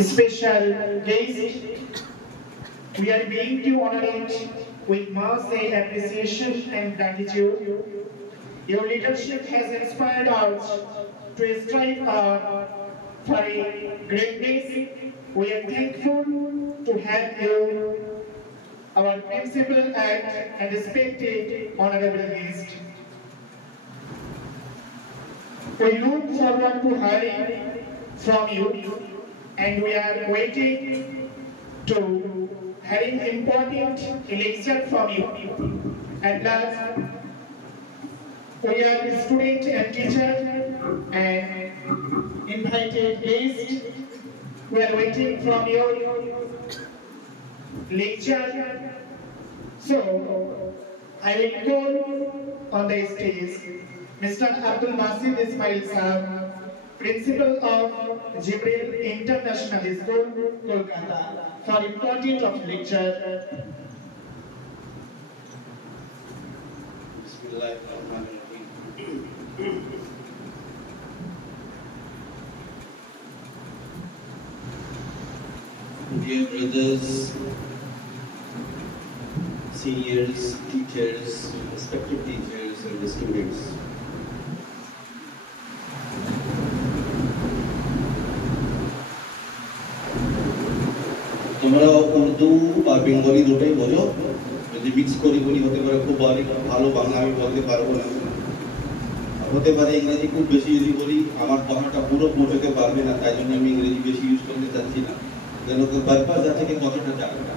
special guest. We are being to honor it with much appreciation and gratitude. Your leadership has inspired us to strive for a greatness. We are thankful to have you, our principal and respected honorable guest. We look forward to hearing from you, and we are waiting to hearing important lecture from you. At last, we are student and teacher and invited guests. We are waiting from your lecture. So, I will call on the stage Mr. Abdul Nasir Ismail Sahab, Principal of Jibril International School, Kolkata, for important of lecture. Dear brothers, seniors, teachers, respected teachers and the students. তোমরা উর্দু বা Bengali দুটোই বোঝো, যদি mix করি বলি হতে পারে খুব ভালো বাংলা আমি বলতে পারবো না, হতে পারে ইংরেজি খুব বেশি যদি বলি আমার কথাটা পুরো পৌঁছতে পারবে না, তাই জন্য আমি ইংরেজি বেশি ইউজ করতে চাচ্ছি না, যেন পারপাস আছে কি কতটা জানবে না।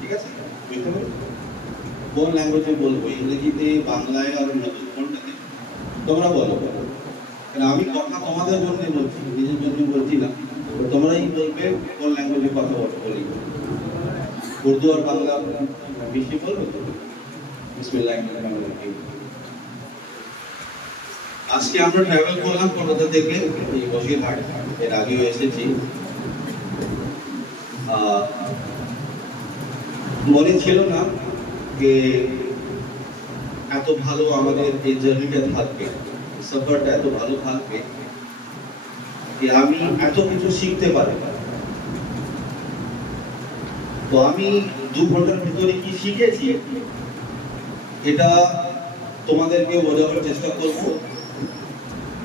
ঠিক আছে, বুঝতে পারো কোন ল্যাঙ্গুয়েজে বলবো, ইংরেজিতে, বাংলায় আর নতুন কোনটাতে তোমরা বলো, কারণ আমি কথা তোমাদের জন্য বলছি, নিজের জন্য বলছি না। তোমরাই বলবে কোন ল্যাঙ্গুয়েজে কথা বলি, উর্দু আর বাংলা বেশি বলবে। বিসমিল্লাহির রহমানির রহিম। আজকে আমরা ট্রাভেল করলাম কলকাতা থেকে এই বসিরহাট, এর আগেও এসেছি। মনে ছিল না যে এত ভালো আমাদের এই জার্নিটা থাকবে, সফরটা এত ভালো থাকবে যে আমি এত কিছু শিখতে পারি। তো আমি 2 ঘন্টার ভিতরে কি শিখেছি এটা তোমাদেরকে বোঝানোর চেষ্টা করব,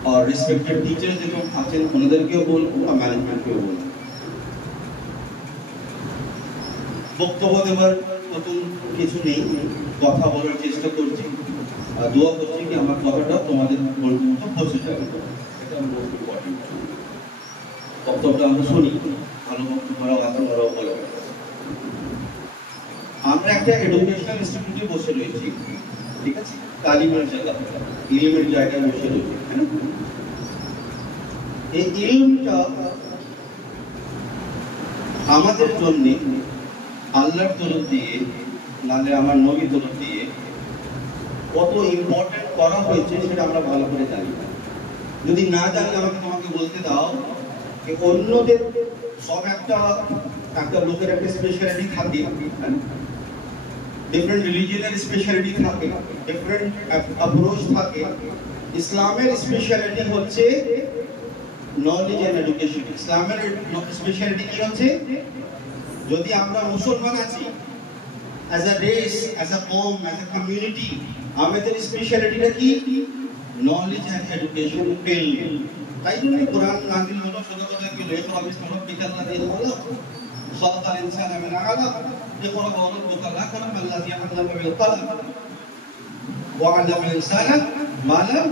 আর রেসপেক্টেড টিচার যেরকম আছেন ওনাদেরকেও বলবো আর ম্যানেজমেন্টকেও বলবো। বক্তব্য দেওয়ার নতুন কিছু নেই, কথা বলার চেষ্টা করছি আর দোয়া করছি কি আমার কথাটা তোমাদের মতো পৌঁছে যাবে। এটা মোস্ট ইম্পর্টেন্ট। বক্তব্যটা আমরা শুনি, ভালো বক্তব্যরাও আছে, ওরাও বলে। আমরা একটা এডুকেশনাল ইনস্টিটিউটে বসে রয়েছি, ঠিক আছে, তালিমের জায়গা, ইলমের জায়গায় বসে রয়েছি। এই ইলমটা আমাদের জন্য আল্লাহর তরফ দিয়ে, নাহলে আমার নবীর তরফ দিয়ে কত ইম্পর্টেন্ট করা হয়েছে সেটা আমরা ভালো করে জানি। যদি না জানি আমাকে তোমাকে বলতে দাও যে অন্যদের সব একটা লোকের একটা স্পেশালিটি থাকে, ডিফারেন্ট রিলিজিয়নের স্পেশালিটি থাকে, ডিফারেন্ট অ্যাপ্রোচ থাকে। ইসলামের স্পেশালিটি হচ্ছে নলেজ এন্ড এডুকেশন। ইসলামের স্পেশালিটি কি হচ্ছে, যদি আমরা মুসলমান আছি as a race, as a com, as a community, আমাদের স্পেশালিটিটা কি, নলেজ এন্ড এডুকেশন। তাই জন্য কোরআন নাযিল হলো, শুধু কথা কি লেখা হবে সরবিকাল্লাযী খালাক খালাকাল ইনসানা মিন আলাক ইকরা ওয়া রাব্বুকা আল-আকরাম আল্লাযী আল্লামা বিল কলম ওয়া আল্লামা আল-ইনসানা মা লাম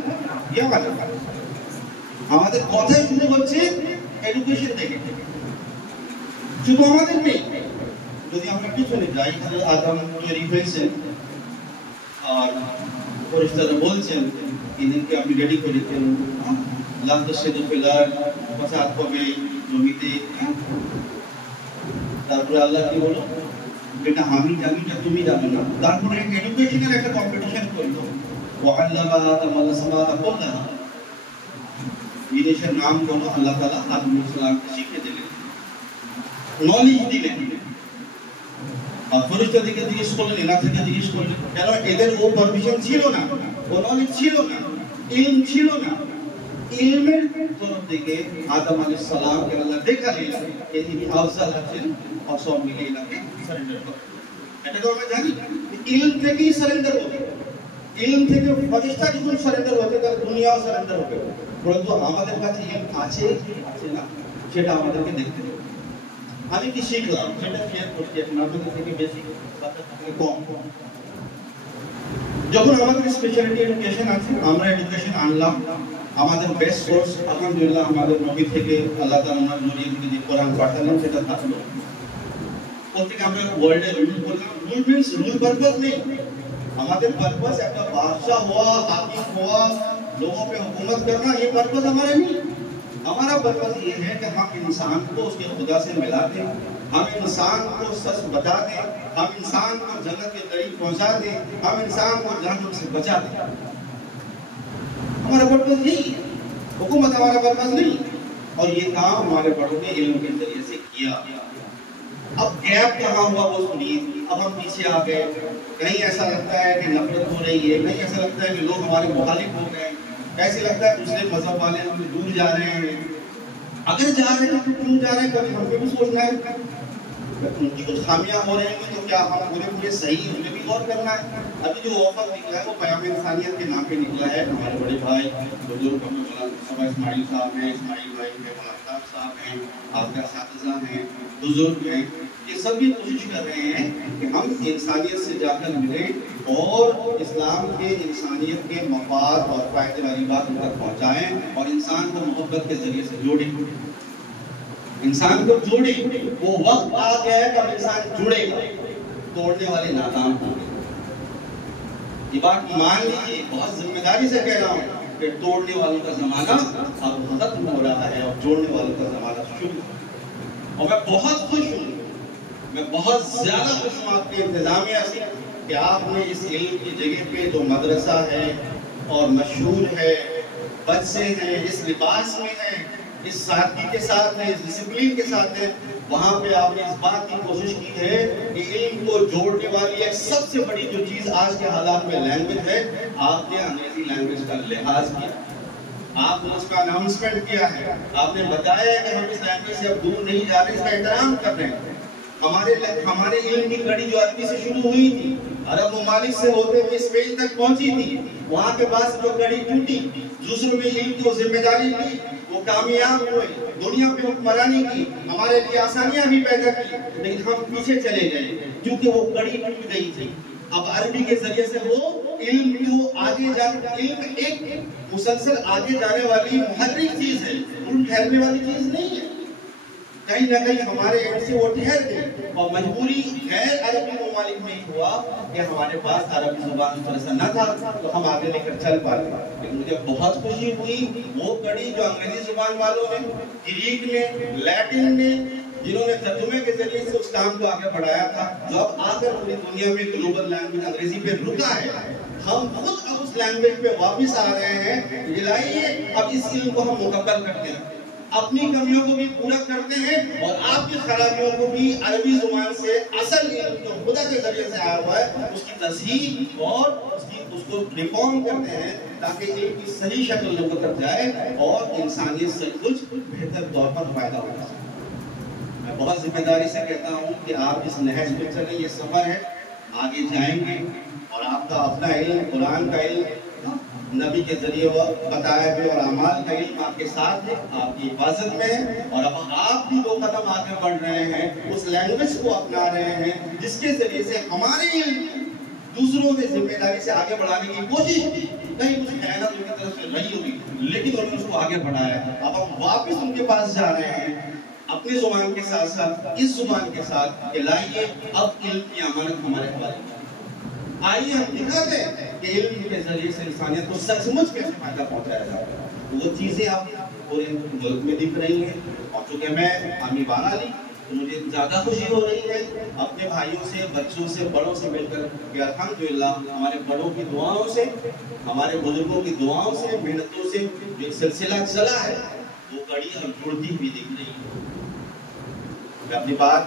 ইয়ালাম। আমাদের কথাই শুরু হচ্ছে এডুকেশন থেকে, শুধু আমাদের নেই। যদি আমরা পিছনে যাই, আদম তৈরি হয়েছেন আর ফেরেশতারা বলছেন এদেরকে আপনি রেডি করেছেন, ফাসাদ হবে জমিতে। তারপরে আল্লাহ কি বলো, এটা আমি জানি না তুমি জানো না। তারপরে এডুকেশনের একটা কম্পিটিশন করলো, ওয়াল্লামা আদমাল সামাআ কুল্লাহা, জিনিসের নাম বলো, আল্লাহ তাআলা আদম ইসলামকে শিখিয়ে দিলেন, নলেজ দিলেন। আর ফেরেশতাদেরকে জিজ্ঞেস করলেন, এরা থেকে জিজ্ঞেস করলেন, কেন এদের ও পারমিশন ছিল না, ও নলেজ ছিল না, ইলম ছিল না। ইলমের তরফ থেকে আদম আলাইহিস সালাম কে আল্লাহ দেখালেন যে তিনি আফজাল আছেন और সব মিলে ইলাকে সারেন্ডার করেন। এটা তো আমরা জানি ইলম থেকেই সারেন্ডার হবে, ইলম থেকে ফেরেশতা যখন সারেন্ডার হতে তাহলে দুনিয়াও সারেন্ডার হবে। পরন্তু আমাদের কাছে ইলম আছে আছে না সেটা আমাদেরকে দেখতে হবে। আমি কি শিখলাম সেটা শেয়ার করছি, আপনাদের থেকে বেশি কম। যখন আমাদের স্পেশালিটি এডুকেশন আছে, আমরা এডুকেশন আনলাম, আমাদের বেস্ট সোর্স আলহামদুলিল্লাহ আমাদের নবী থেকে আল্লাহ তাআলা ওনার নবী থেকে যে কোরআন পাঠালেন সেটা থাকলো। প্রত্যেক আমরা ওয়ার্ল্ডে রুল করলাম, রুল মিন্স রুল পারপাস নেই, আমাদের पर्पस একটা बादशाह हुआ, हाकिम हुआ, लोगों पे हुकूमत करना, ये पर्पस हमारा नहीं। हमारा पर्पस ये है कि हम इंसान को उसके खुदा से मिला दें, हम इंसान को सच बता दें, हम इंसान को जन्नत के करीब पहुंचा दें, हम इंसान को जहन्नम से बचा दें। हमारा पर्पस यही है, हुकूमत हमारा पर्पस नहीं। और ये काम हमारे बड़ों ने इल्म के जरिए से किया। अब गैप कहाँ हुआ वो सुनिए। अब हम पीछे आ गए, कहीं ऐसा लगता है कि नफरत हो रही है, कहीं ऐसा लगता है कि लोग हमारे मुखालिफ हो गए, ऐसे लगता है दूसरे मजहब वाले हमसे दूर जा रहे हैं। अगर जा रहे हैं तो क्यों जा रहे हैं, कभी हमें भी सोचना है। उनकी कुछ खामियां हो रही हैं तो क्या हम पूरे सही हैं, उन्हें भी गौर करना है। अभी जो ऑफर निकला है वो क़याम इंसानियत के नाम पे निकला है। हमारे बड़े भाई बुजुर्ग मौलाना इस्माइल साहब हैं, इस्माइल भाई हैं, मौलाना साहब हैं, आपके असातिज़ा हैं, बुजुर्ग हैं, ये सब भी कोशिश कर रहे हैं कि हम इंसानियत से जाकर मिलें और इस्लाम के इंसानियत के मफाद और फ़ायदे वाली बात उन तक पहुँचाएँ और इंसान को मोहब्बत के ज़रिए से जोड़ें, इंसान को जोड़ें। वो वक्त आ गया है कि इंसान जुड़ेगा, तोड़ने वाले नाकाम होंगे। ये बात मान लीजिए, बहुत जिम्मेदारी से कह रहा हूँ कि तोड़ने वालों का ज़माना अब खत्म हो रहा है और जोड़ने वालों का ज़माना शुरू। और मैं बहुत खुश हूँ, मैं बहुत ज़्यादा खुश हूँ आपके इंतज़ामिया से कि आपने इस इल्म की जगह पे जो मदरसा है और मशहूर है, बच्चे हैं, इस लिबास में हैं, इस सादगी के साथ है, इस डिसिप्लिन के साथ है, वहाँ पे आपने इस बात की कोशिश की है कि इल्म को जोड़ने वाली एक सबसे बड़ी जो चीज़ आज के हालात में लैंग्वेज है, आपने अंग्रेजी लैंग्वेज का लिहाज किया, आपने उसका अनाउंसमेंट किया है, आपने बताया है कि हम इस लैंग्वेज से अब दूर नहीं जा रहे, इसका एहतराम कर रहे हैं। हमारे इल्म की कड़ी जो अरबी से शुरू हुई थी, अरब ममालिक से होते हुए स्पेन तक पहुंची थी, वहाँ के बाद जो कड़ी टूटी, दूसरों में इल्म की वो जिम्मेदारी ली, वो कामयाब हुए, दुनिया पे हुक्मरानी की, हमारे लिए आसानियां भी पैदा की, लेकिन हम पीछे चले गए क्योंकि वो कड़ी टूट गई थी। अब अरबी के जरिए से वो इल्म को आगे इल्म एक मुसलसल आगे जाने वाली मुहर्रिक चीज है, ठहरने वाली चीज नहीं है। कहीं ना कहीं हमारे एंड से वो ठहर गए और मजबूरी गैर अरबी ममालिक में ही हुआ कि हमारे पास अरबी जुबान ऐसा न था तो हम आगे लेकर चल पाए। लेकिन मुझे बहुत खुशी हुई वो कड़ी जो अंग्रेजी जुबान वालों ने, ग्रीक ने, लैटिन ने, जिन्होंने तर्जुमे के जरिए से उस काम को आगे बढ़ाया था, जो अब आकर पूरी दुनिया में ग्लोबल लैंग्वेज अंग्रेजी पे रुका है, हम खुद अब उस लैंग्वेज पे वापस आ रहे हैं। लाइए अब इस इल्म को हम मुकम्मल करते हैं, अपनी कमियों को भी पूरा करते हैं और आपकी खराबियों को भी अरबी जुबान से असल इल्म जो खुदा के जरिए से आया हुआ है उसकी तस्हीह और उसको रिफॉर्म करते हैं ताकि इल्म की सही शक्ल लोगों तक जाए और इंसानियत से कुछ बेहतर तौर पर फायदा हो सके। मैं बहुत जिम्मेदारी से कहता हूँ कि आप इस नहज पे चले, ये सफर है, आगे जाएंगे और आपका अपना इल्म, कुरान का इल्म, नबी के जरिए बताए हुए और अमाल का इल्म आपके साथ है, आपकी हिफाजत में है। और अब आप भी दो कदम आगे बढ़ रहे हैं, उस लैंग्वेज को अपना रहे हैं जिसके जरिए से हमारे दूसरों ने जिम्मेदारी से आगे बढ़ाने की कोशिश की, कहीं कुछ खयानत उनकी तरफ से नहीं हुई, लेकिन उन्होंने उसको आगे बढ़ाया। अब हम वापस उनके पास जा रहे हैं अपनी जुबान के साथ साथ इस जुबान के साथ कि लाइए अब इल्म की अमानत हमारे हवाले, आइए हम दिखाते हैं कि इल्म के जरिए से इंसानियत को सचमुच कैसे फायदा पहुंचाया जाता है। वो चीजें आप पूरे मुल्क में दिख रही हैं और चूंकि मैं आमी बांगाली तो मुझे ज्यादा खुशी हो रही है अपने भाइयों से, बच्चों से, बड़ों से मिलकर कि अल्हम्दुलिल्लाह हमारे बड़ों की दुआओं से, हमारे बुजुर्गों की दुआओं से, मेहनतों से जो सिलसिला चला है वो कड़ी और जुड़ती हुई दिख रही है। मैं अपनी बात